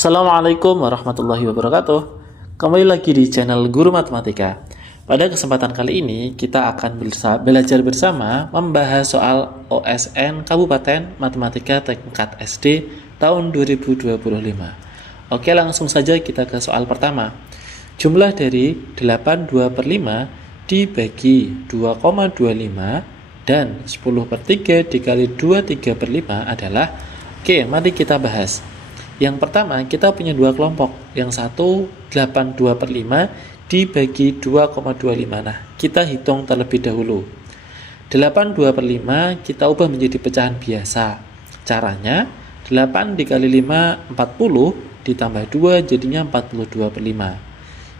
Assalamualaikum warahmatullahi wabarakatuh. Kembali lagi di channel Guru Matematika. Pada kesempatan kali ini kita akan belajar bersama membahas soal OSN Kabupaten Matematika tingkat SD tahun 2025. Oke, langsung saja kita ke soal pertama. Jumlah dari 82/5 dibagi 2,25 dan 10/3 dikali 23/5 adalah. Oke, mari kita bahas. Yang pertama, kita punya dua kelompok. Yang satu, 82/5 dibagi 2,25. Nah, kita hitung terlebih dahulu. 82/5 kita ubah menjadi pecahan biasa. Caranya, 8 dikali 5, 40, ditambah 2 jadinya 42/5.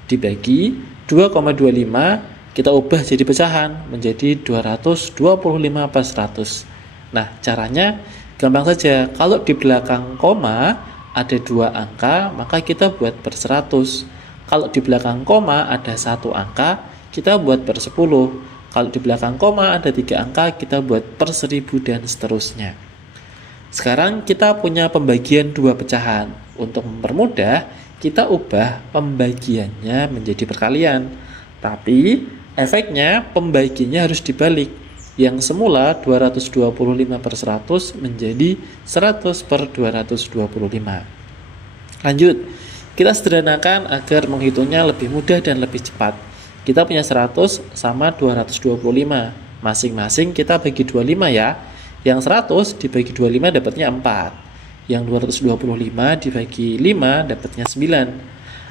Dibagi 2,25, kita ubah jadi pecahan menjadi 225/100. Nah, caranya gampang saja. Kalau di belakang koma ada dua angka, maka kita buat per 100. Kalau di belakang koma ada satu angka, kita buat per 10. Kalau di belakang koma ada 3 angka, kita buat per 1000 dan seterusnya. Sekarang kita punya pembagian dua pecahan. Untuk mempermudah, kita ubah pembagiannya menjadi perkalian. Tapi efeknya pembagiannya harus dibalik. Yang semula 225/100 menjadi 100/225. Lanjut, kita sederhanakan agar menghitungnya lebih mudah dan lebih cepat. Kita punya 100 sama 225. Masing-masing kita bagi 25 ya. Yang 100 dibagi 25 dapatnya 4. Yang 225 dibagi 5 dapatnya 9.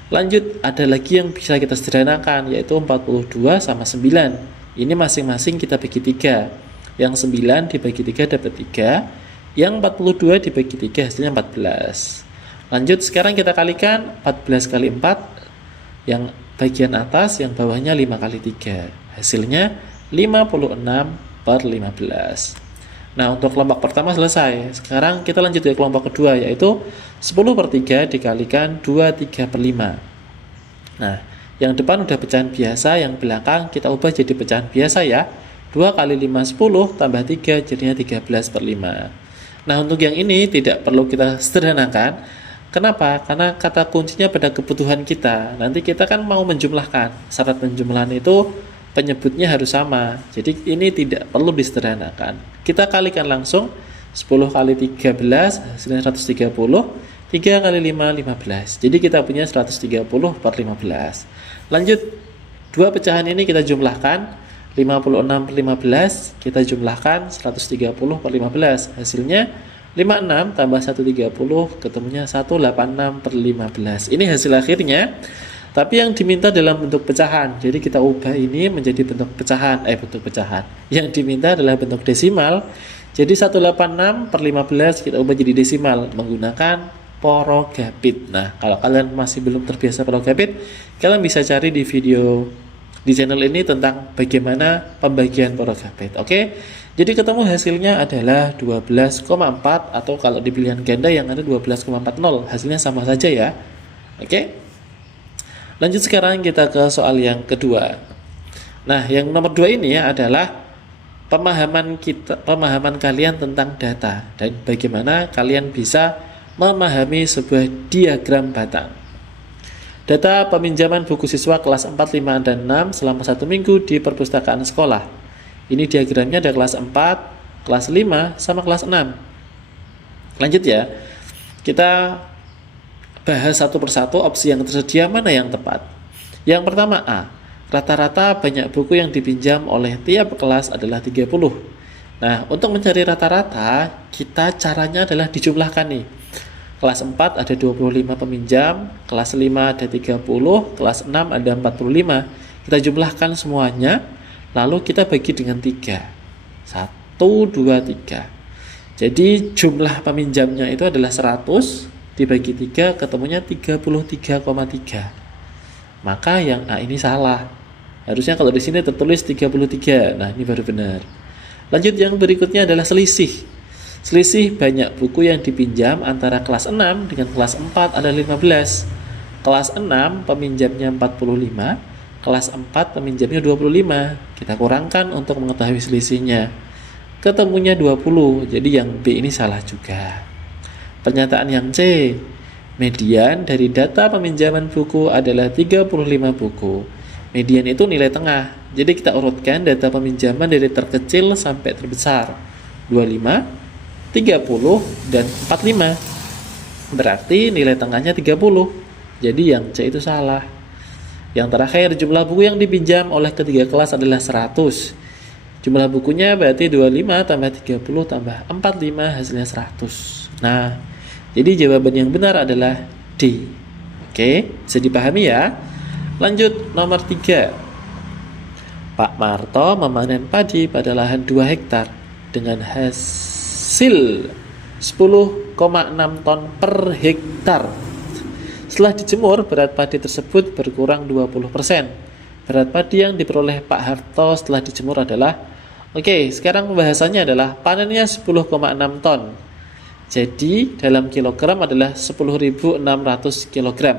Lanjut, ada lagi yang bisa kita sederhanakan, yaitu 42 sama 9. Ini masing-masing kita bagi 3. Yang 9 dibagi 3 dapat 3. Yang 42 dibagi 3 hasilnya 14. Lanjut, sekarang kita kalikan 14 kali 4. Yang bagian atas, yang bawahnya 5 kali 3. Hasilnya 56/15. Nah, untuk kelompok pertama selesai. Sekarang kita lanjut ke kelompok kedua, yaitu 10/3 dikalikan 23/5. Nah, yang depan udah pecahan biasa, yang belakang kita ubah jadi pecahan biasa ya. 2 kali 5 10 tambah 3 jadinya 13/5. Nah, untuk yang ini tidak perlu kita sederhanakan. Kenapa? Karena kata kuncinya pada kebutuhan kita. Nanti kita kan mau menjumlahkan. Syarat penjumlahan itu penyebutnya harus sama. Jadi ini tidak perlu disederhanakan. Kita kalikan langsung. 10 kali 13 hasilnya 130. 3 kali 5, 15. Jadi kita punya 130/15. Lanjut, dua pecahan ini kita jumlahkan. 56/15 kita jumlahkan 130/15. Hasilnya 56 tambah 130 ketemunya 186/15. Ini hasil akhirnya. Tapi yang diminta dalam bentuk pecahan. Jadi kita ubah ini menjadi bentuk pecahan. Yang diminta adalah bentuk desimal. Jadi 186/15 kita ubah jadi desimal menggunakan porogapit. Nah, kalau kalian masih belum terbiasa porogapit, kalian bisa cari di video di channel ini tentang bagaimana pembagian porogapit. Oke, jadi ketemu hasilnya adalah 12,4 atau kalau di pilihan ganda yang ada 12,40. Hasilnya sama saja ya. Oke, lanjut sekarang kita ke soal yang kedua. Nah, yang nomor 2 ini adalah pemahaman kalian tentang data dan bagaimana kalian bisa memahami sebuah diagram batang. Data peminjaman buku siswa kelas 4, 5, dan 6 selama 1 minggu di perpustakaan sekolah. Ini diagramnya ada kelas 4, kelas 5, sama kelas 6. Lanjut ya. Kita bahas satu persatu opsi yang tersedia mana yang tepat. Yang pertama A. Rata-rata banyak buku yang dipinjam oleh tiap kelas adalah 30. Nah, untuk mencari rata-rata, caranya adalah dijumlahkan nih. Kelas 4 ada 25 peminjam, kelas 5 ada 30, kelas 6 ada 45. Kita jumlahkan semuanya, lalu kita bagi dengan 3. 1, 2, 3. Jadi jumlah peminjamnya itu adalah 100, dibagi 3 ketemunya 33,3. Maka yang A ini salah. Harusnya kalau di sini tertulis 33. Nah, ini baru benar. Lanjut, yang berikutnya adalah selisih. Selisih banyak buku yang dipinjam antara kelas 6 dengan kelas 4 ada 15. Kelas 6 peminjamnya 45, kelas 4 peminjamnya 25. Kita kurangkan untuk mengetahui selisihnya. Ketemunya 20. Jadi yang B ini salah juga. Pernyataan yang C, Median dari data peminjaman buku adalah 35 buku. Median itu nilai tengah. Jadi kita urutkan data peminjaman dari terkecil sampai terbesar. 25, 30, dan 45. Berarti nilai tengahnya 30. Jadi yang C itu salah. Yang terakhir, jumlah buku yang dipinjam oleh ketiga kelas adalah 100. Jumlah bukunya berarti 25 tambah 30 tambah 45 hasilnya 100. Nah, jadi jawaban yang benar adalah D. Oke, bisa dipahami ya? Lanjut nomor 3. Pak Marto memanen padi pada lahan 2 hektar dengan hasil 10,6 ton per hektar. Setelah dijemur, berat padi tersebut berkurang 20%. Berat padi yang diperoleh Pak Harto setelah dijemur adalah, oke, sekarang pembahasannya adalah panennya 10,6 ton. Jadi dalam kilogram adalah 10.600 kilogram.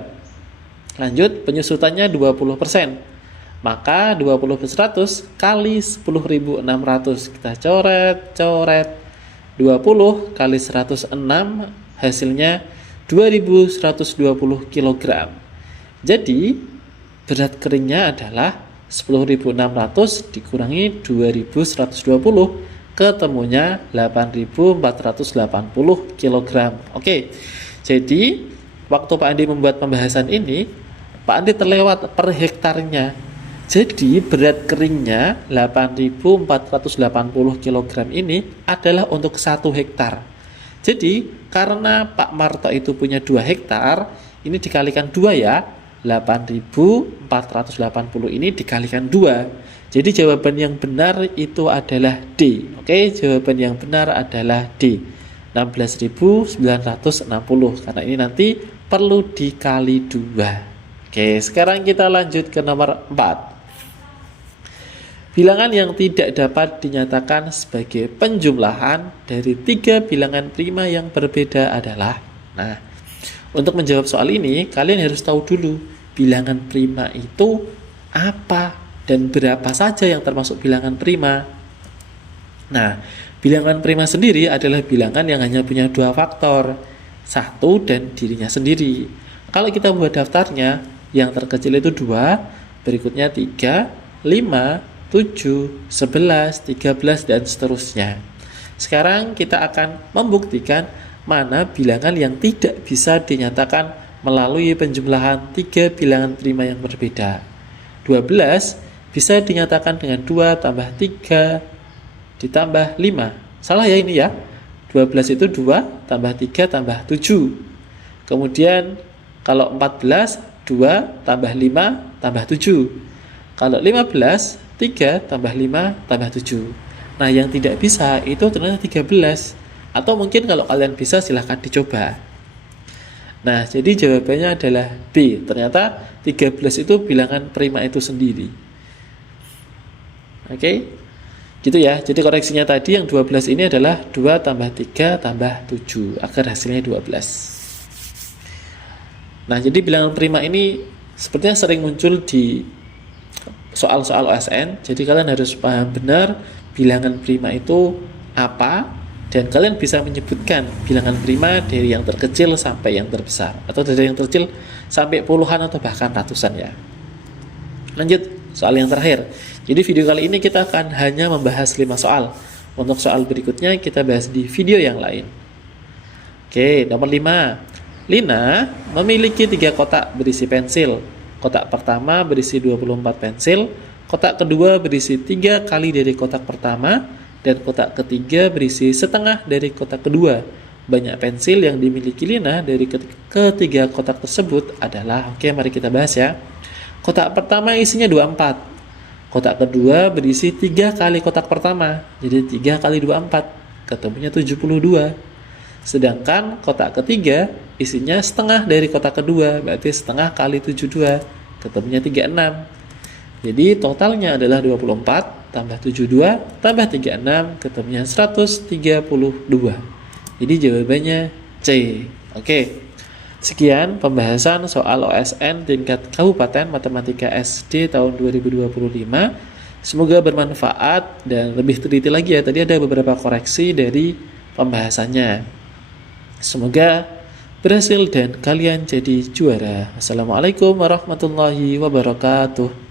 Lanjut, penyusutannya 20%. Maka 20 per 100 kali 10.600. Kita coret. 20 kali 106 hasilnya 2.120 kg. Jadi berat keringnya adalah 10.600 dikurangi 2.120, ketemunya 8.480 kg. Oke, jadi waktu Pak Andi membuat pembahasan ini, Pak Andi terlewat per hektarnya. Jadi berat keringnya 8.480 kg ini adalah untuk 1 hektar. Jadi karena Pak Marto itu punya 2 hektar, ini dikalikan 2 ya. 8.480 ini dikalikan 2. Jadi jawaban yang benar itu adalah D. Oke, jawaban yang benar adalah D. 16.960. Karena ini nanti perlu dikali 2. Oke, sekarang kita lanjut ke nomor 4. Bilangan yang tidak dapat dinyatakan sebagai penjumlahan dari 3 bilangan prima yang berbeda adalah, nah, untuk menjawab soal ini, kalian harus tahu dulu bilangan prima itu apa dan berapa saja yang termasuk bilangan prima. Nah, bilangan prima sendiri adalah bilangan yang hanya punya 2 faktor, 1 dan dirinya sendiri. Kalau kita buat daftarnya, yang terkecil itu 2, berikutnya 3, 5, 7, 11, 13, dan seterusnya. Sekarang kita akan membuktikan mana bilangan yang tidak bisa dinyatakan melalui penjumlahan 3 bilangan prima yang berbeda. 12 bisa dinyatakan dengan 2 tambah 3 ditambah 5. Salah ya ini ya. 12 itu 2 tambah 3 tambah 7. Kemudian kalau 14, 2 tambah 5 tambah 7. Kalau 15, 3 tambah 5 tambah 7. Nah, yang tidak bisa itu ternyata 13. Atau mungkin kalau kalian bisa silahkan dicoba. Nah, jadi jawabannya adalah B. Ternyata 13 itu bilangan prima itu sendiri. Oke, gitu ya. Jadi koreksinya tadi yang 12 ini adalah 2 tambah 3 tambah 7 agar hasilnya 12. Nah, jadi bilangan prima ini sepertinya sering muncul di soal-soal OSN. Jadi kalian harus paham benar bilangan prima itu apa, dan kalian bisa menyebutkan bilangan prima dari yang terkecil sampai yang terbesar, atau dari yang terkecil sampai puluhan atau bahkan ratusan ya. Lanjut soal yang terakhir. Jadi video kali ini kita akan hanya membahas 5 soal. Untuk soal berikutnya kita bahas di video yang lain. Oke, nomor 5. Lina memiliki 3 kotak berisi pensil. Kotak pertama berisi 24 pensil, kotak kedua berisi 3 kali dari kotak pertama, dan kotak ketiga berisi setengah dari kotak kedua. Banyak pensil yang dimiliki Lina dari ketiga kotak tersebut adalah, oke, mari kita bahas ya. Kotak pertama isinya 24. Kotak kedua berisi 3 kali kotak pertama, jadi 3 kali 24, ketemunya 72. Sedangkan kotak ketiga isinya setengah dari kotak kedua, berarti setengah kali 72, ketemunya 36. Jadi totalnya adalah 24 tambah 72 tambah 36, ketemunya 132. Jadi jawabannya C. Oke. Sekian pembahasan soal OSN tingkat Kabupaten Matematika SD tahun 2025. Semoga bermanfaat dan lebih teliti lagi ya. Tadi ada beberapa koreksi dari pembahasannya. Semoga berhasil dan kalian jadi juara. Assalamualaikum warahmatullahi wabarakatuh.